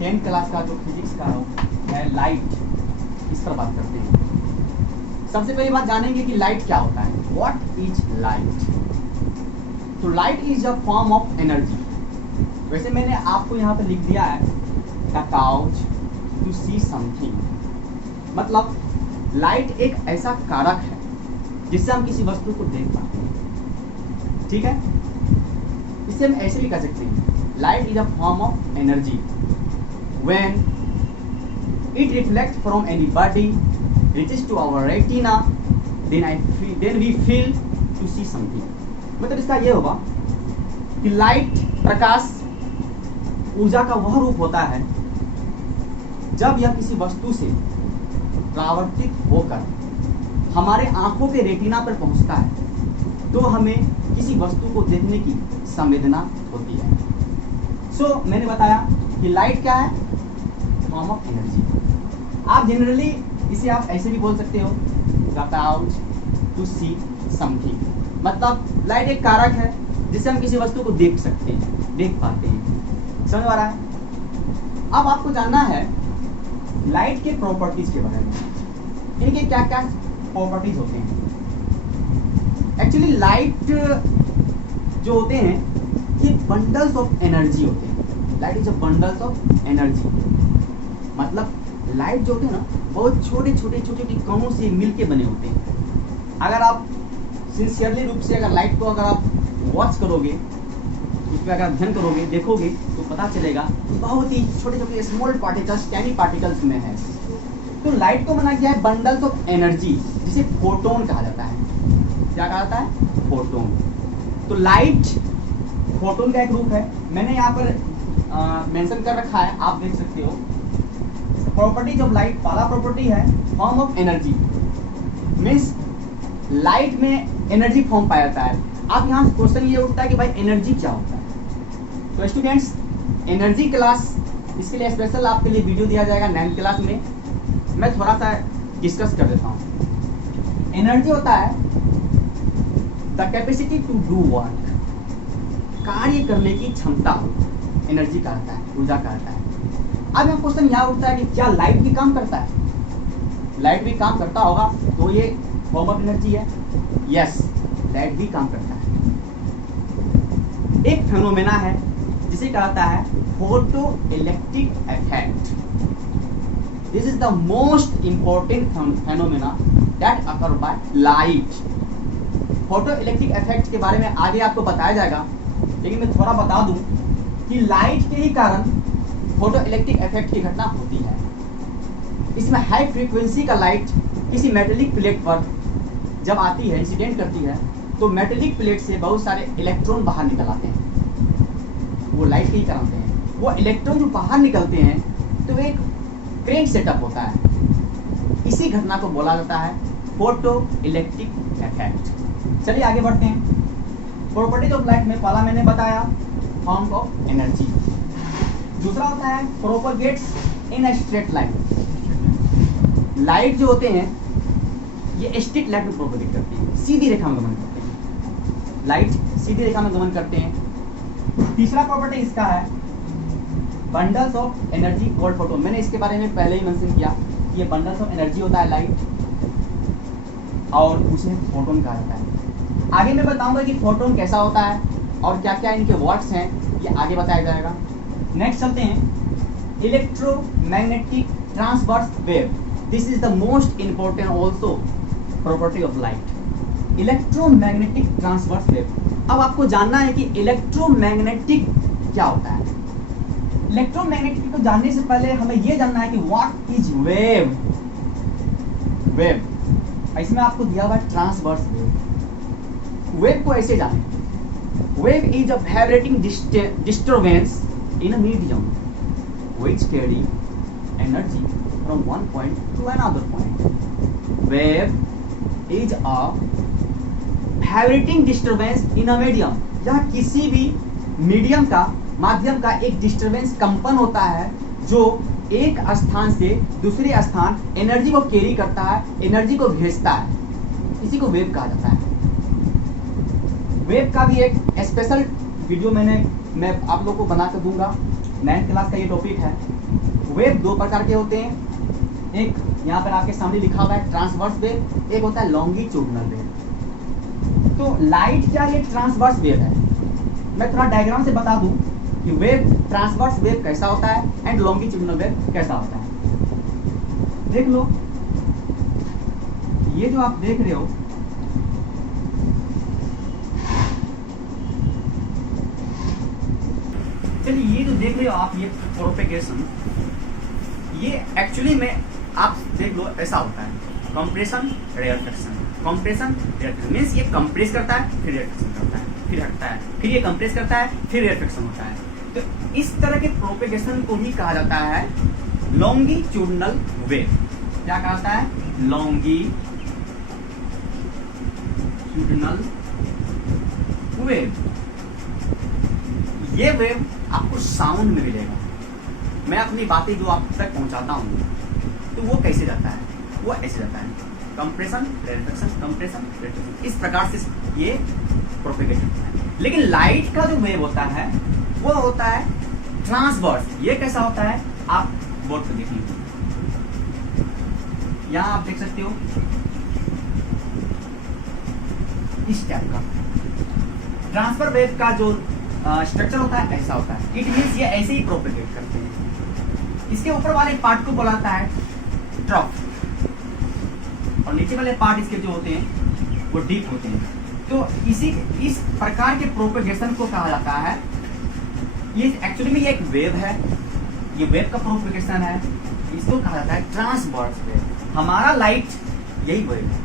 10th class का जो physics का है लाइट, इस पर बात करते हैं। सबसे पहली बात जानेंगे कि लाइट क्या होता है। What is light? तो light is a form of energy. वैसे मैंने आपको यहाँ पे लिख दिया है the couch to see something. मतलब लाइट एक ऐसा कारक है जिससे हम किसी वस्तु को देख पाते हैं। ठीक है, इसे हम ऐसे भी कह सकते हैं, light is a form of energy when it reflect from any body reaches to our retina then we feel to see something। मतलब इसका ये होगा कि लाइट प्रकाश ऊर्जा का वह रूप होता है जब यह किसी वस्तु से परावर्तित होकर हमारे आंखों के रेटिना पर पहुंचता है तो हमें किसी वस्तु को देखने की संवेदना होती है। सो मैंने बताया कि लाइट क्या है, फॉर्म ऑफ एनर्जी। आप जनरली इसे आप ऐसे भी बोल सकते हो the couch to see something. मतलब लाइट एक कारक है जिससे हम किसी वस्तु को देख सकते हैं, देख पाते हैं। समझ आ रहा है? अब आपको जानना है लाइट के प्रॉपर्टीज के बारे में, इनके क्या क्या प्रॉपर्टीज होते हैं। एक्चुअली लाइट जो होते हैं ये बंडल्स ऑफ एनर्जी होते हैं। Light is a bundles of energy. मतलब लाइट जो होते हैं ना बहुत छोटे छोटे छोटे छोटे कणों से मिलके बने होते हैं। अगर आप सिंसियरली रूप से अगर लाइट को अगर आप वॉच करोगे, उस पर अगर अध्ययन करोगे, देखोगे तो पता चलेगा बहुत ही छोटे छोटे स्मॉल पार्टिकल्स, टैनी पार्टिकल्स में है। तो लाइट को बना गया है बंडल्स ऑफ एनर्जी, जिसे फोटोन कहा जाता है। क्या कहा जाता है? फोटोन। तो लाइट फोटोन का एक रूप है। मैंने यहाँ पर मेंशन कर रखा है, आप देख सकते हो। प्रॉपर्टीज ऑफ लाइट, पहला प्रॉपर्टी है form of energy. Means light में एनर्जी फॉर्म पाया जाता है। अब यहाँ क्वेश्चन ये उठता है कि भाई एनर्जी क्या होता है। तो स्टूडेंट्स, एनर्जी क्लास, इसके लिए स्पेशल आपके लिए वीडियो दिया जाएगा 9th क्लास में। मैं थोड़ा सा डिस्कस कर देता हूँ। एनर्जी होता है the capacity to do work, कार्य करने की क्षमता एनर्जी कहता है, ऊर्जा कहता है। अब यहाँ क्वेश्चन यहाँ उठता है कि क्या लाइट भी काम करता है? लाइट भी काम करता होगा तो ये फॉर्म ऑफ एनर्जी है। यस, लाइट भी काम करता है। एक फेनोमेना है जिसे कहता है photo electric effect. This is the most important phenomena that occur by light. Photo electric effect के बारे में आगे आपको बताया जाएगा, लेकिन मैं थोड़ा बता दूं कि लाइट के ही कारण फोटो इलेक्ट्रिक इफेक्ट की घटना होती है। इसमें हाई फ्रीक्वेंसी का लाइट किसी मेटेलिक प्लेट पर जब आती है, इंसिडेंट करती है, तो मेटेलिक प्लेट से बहुत सारे इलेक्ट्रॉन बाहर निकल आते हैं। वो लाइट के ही कारण हैं। वो इलेक्ट्रॉन जो बाहर निकलते हैं तो एक क्रेन सेटअप होता है। इसी घटना को बोला जाता है फोटो इलेक्ट्रिक इफेक्ट। चलिए आगे बढ़ते हैं। प्रॉपर्टीज ऑफ लाइट में पहला मैंने बताया फॉर्म ऑफ एनर्जी। दूसरा होता है propagates in a straight line. Light जो होते हैं ये स्ट्रेट लाइन में प्रोपगेट करती है, सीधी रेखा में गमन करते हैं। लाइट सीधी रेखा में गमन करते हैं। तीसरा प्रॉपर्टी इसका है bundles of energy called photon. मैंने इसके बारे में पहले ही मेंशन किया कि ये बंडल्स ऑफ एनर्जी होता है लाइट, और उसे फोटोन कहा जाता है। आगे मैं बताऊंगा कि फोटोन कैसा होता है और क्या क्या इनके वर्ड्स हैं, ये आगे बताया जाएगा। नेक्स्ट चलते हैं electromagnetic transverse wave. This is the most important also property of light, electromagnetic transverse wave. अब आपको जानना है कि इलेक्ट्रोमैग्नेटिक क्या होता है। इलेक्ट्रोमैग्नेटिक को जानने से पहले हमें यह जानना है कि व्हाट इज वेव। वेव इसमें आपको दिया हुआ है ट्रांसवर्स वेव। वेव को ऐसे जाने, wave is a vibrating disturbance in a medium which carry energy from one point to another point. Wave is a vibrating disturbance in a medium। यह किसी भी मीडियम का, माध्यम का एक डिस्टरबेंस, कंपन होता है जो एक स्थान से दूसरे स्थान एनर्जी को कैरी करता है, एनर्जी को भेजता है। इसी को वेव कहा जाता है। वेव का भी एक स्पेशल वीडियो मैं आप लोगों को बना कर दूंगा। 9th क्लास का ये टॉपिक है। वेव दो प्रकार के होते हैं, एक यहाँ पर आपके सामने लिखा हुआ है ट्रांसवर्स वेव, एक होता है लॉन्गिट्यूडनल वेव। तो लाइट क्या ये ट्रांसवर्स वेव है। मैं थोड़ा डायग्राम से बता दूं कि वेव ट्रांसवर्स वेव कैसा होता है एंड लॉन्गिट्यूडनल वेव कैसा होता है। देख लो, ये जो आप देख रहे हो चलिए ये जो देख रहे हो आप, ये प्रोपेगेशन, ये एक्चुअली में आप देख लो ऐसा होता है compression rarefaction, compression rarefaction means ये कंप्रेस करता है फिर रेयरफेक्शन करता है फिर हटता है, फिर ये कंप्रेस करता है फिर रेयरफेक्शन होता है। तो इस तरह के प्रोपेगेशन को ही कहा जाता है लॉन्गिट्यूडनल वेव। क्या कहा जाता है? Longitudinal wave. ये वेव आपको साउंड में मिलेगा। मैं अपनी बातें जो आप तक पहुंचाता हूं तो वो कैसे जाता है? वो ऐसे जाता है कंप्रेशन रेयरफेक्शन कंप्रेशन रेयरफेक्शन, इस प्रकार से ये प्रोपेगेट होता है। लेकिन लाइट का जो वेव होता है वो होता है ट्रांसवर्स। ये कैसा होता है आप बोर्ड पर देख लीजिए, यहां आप देख सकते हो इस टाइप का ट्रांसफर वेव का जो स्ट्रक्चर होता है ऐसा होता है। इट मींस ये ऐसे ही प्रोपेगेट करते हैं। इसके ऊपर वाले पार्ट को बोला जाता है ट्रफ और नीचे वाले पार्ट इसके जो होते हैं वो डीप होते हैं। तो इस प्रकार के प्रोपेगेशन को कहा जाता है, ये एक्चुअली में ये एक वेव है, ये वेव का प्रोपेगेशन है, इसको कहा जाता है ट्रांसवर्स वेव। हमारा लाइट यही वेव है।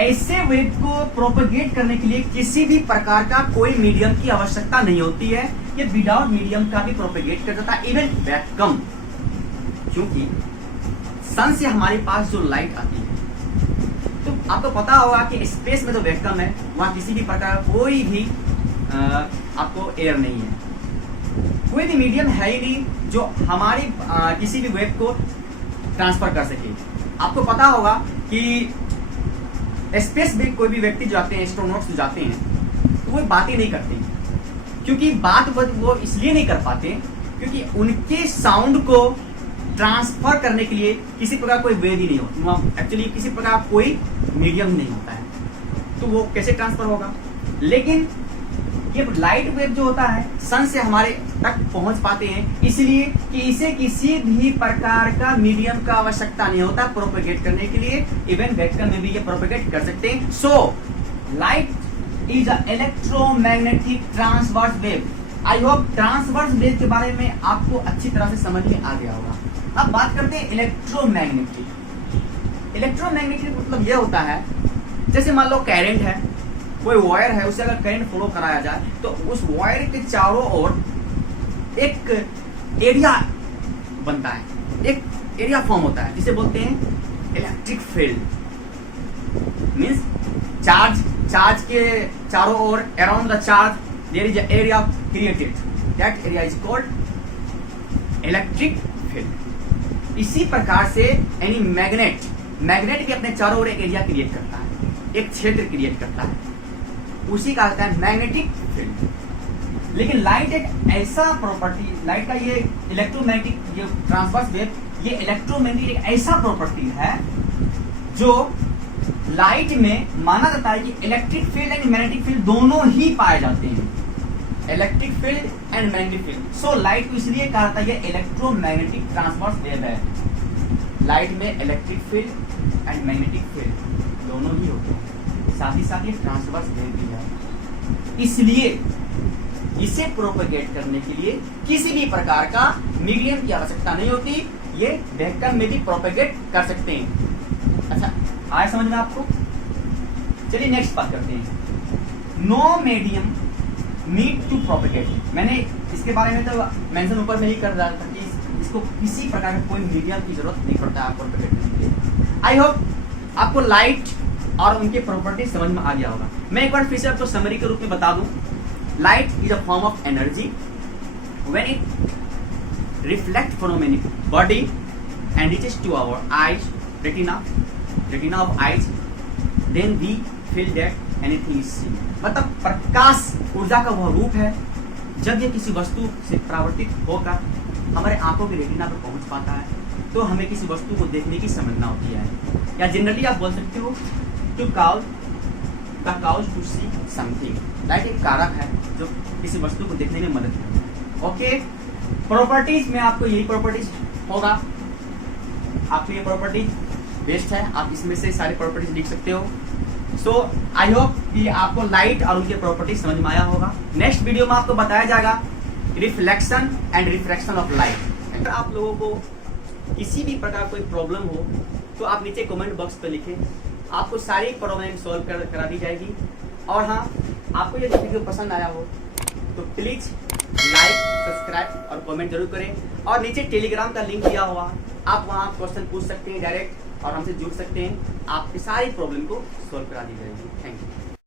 ऐसे वेव को प्रोपेगेट करने के लिए किसी भी प्रकार का कोई मीडियम की आवश्यकता नहीं होती है। ये विदाउट मीडियम का भी प्रोपेगेट कर देता है, इवन वैक्यूम। क्योंकि सन से हमारे पास जो लाइट आती है, तो आपको पता होगा कि स्पेस में जो वैक्यूम है वहां किसी भी प्रकार का कोई भी आपको एयर नहीं है, कोई भी मीडियम है ही नहीं जो हमारी किसी भी वेव को ट्रांसफर कर सके। आपको पता होगा कि स्पेस में कोई भी व्यक्ति जाते हैं, एस्ट्रोनॉट्स जो जाते हैं, तो वो बातें नहीं करते, क्योंकि बात वो इसलिए नहीं कर पाते क्योंकि उनके साउंड को ट्रांसफर करने के लिए किसी प्रकार कोई वे ही नहीं होता, एक्चुअली किसी प्रकार कोई मीडियम नहीं होता है, तो वो कैसे ट्रांसफर होगा। लेकिन ये लाइट वेव जो होता है सन से हमारे तक पहुंच पाते हैं, इसलिए कि इसे किसी भी प्रकार का मीडियम का आवश्यकता नहीं होता प्रोपेगेट करने के लिए। इवन वैक्यूम में भी ये प्रोपेगेट कर सकते हैं। So light is a electromagnetic transverse wave. I hope transverse wave के बारे में आपको अच्छी तरह से समझ में आ गया होगा। अब बात करते हैं इलेक्ट्रोमैग्नेटिक। इलेक्ट्रोमैग्नेटिक मतलब ये होता है, जैसे मान लो करंट है, कोई वायर है, उसे अगर करंट फ्लो कराया जाए तो उस वायर के चारों ओर एक एरिया बनता है, एक एरिया फॉर्म होता है जिसे बोलते हैं इलेक्ट्रिक फील्ड। मींस चार्ज के चारों ओर around the charge there is an area created, that area is called electric field. इसी प्रकार से एनी मैग्नेट भी अपने चारों ओर एक एरिया क्रिएट करता है, एक क्षेत्र क्रिएट करता है, उसी का होता है मैग्नेटिक फील्ड। लेकिन लाइट एक ऐसा प्रॉपर्टी, लाइट का ये इलेक्ट्रोमैग्नेटिक ये ट्रांसवर्स वेव, ये इलेक्ट्रोमैग्नेटिक एक ऐसा प्रॉपर्टी है जो लाइट में माना जाता है कि electric field and magnetic field दोनों ही पाए जाते हैं, electric field and magnetic field. So light को इसलिए कहा जाता है ये इलेक्ट्रोमैग्नेटिक ट्रांसवर्स वेव है। लाइट में electric field and magnetic field दोनों ही होते हैं, साथ ही साथ ये ट्रांसवर्स वेव भी है। इसलिए इसे प्रोपेगेट करने के लिए किसी भी प्रकार का मीडियम की आवश्यकता नहीं होती, ये वैक्यूम में भी प्रोपेगेट कर सकते हैं। अच्छा, आया समझ में आपको? चलिए नेक्स्ट बात करते हैं। No medium need to propagate. मैंने इसके बारे में तो मेंशन ऊपर में ही कर रहा था कि इसको किसी प्रकार का कोई मीडियम की जरूरत नहीं पड़ता है प्रोपेगेट करने के लिए। आई होप आपको लाइट और उनके प्रॉपर्टी समझ में आ गया होगा। मैं एक बार फिर से आपको समरी के रूप में बता दूं। Light is a form of energy when it reflect from any body and reaches to our eyes, retina of eyes, then we feel that anything is seen. मतलब प्रकाश ऊर्जा का वह रूप है, जब यह किसी वस्तु से परावर्तित होकर हमारे आंखों की रेटिना पर पहुंच पाता है, तो हमें किसी वस्तु को देखने की समझना होती है। या जनरली आप बोल सकते हो to cause to see something, like एक कारक है जो किसी वस्तु को देखने में मदद करता है। ओके, प्रॉपर्टीज में आपको यही प्रॉपर्टीज होगा, आपको ये प्रॉपर्टीज बेस्ट है, आप इसमें से सारी प्रॉपर्टीज लिख सकते हो। सो आई होप कि आपको लाइट और उनके प्रॉपर्टीज समझ में आया होगा। नेक्स्ट वीडियो में आपको बताया जाएगा reflection and refraction of light. अगर आप लोगों को किसी भी प्रकार कोई प्रॉब्लम हो तो आप नीचे कमेंट बॉक्स पे लिखें, आपको सारी प्रॉब्लम सॉल्व करा दी जाएगी। और हाँ, आपको ये वीडियो पसंद आया हो तो प्लीज लाइक, सब्सक्राइब और कमेंट जरूर करें। और नीचे टेलीग्राम का लिंक दिया हुआ, आप वहाँ क्वेश्चन पूछ सकते हैं डायरेक्ट और हमसे जुड़ सकते हैं, आपकी सारी प्रॉब्लम को सॉल्व करा दी जाएगी। Thank you.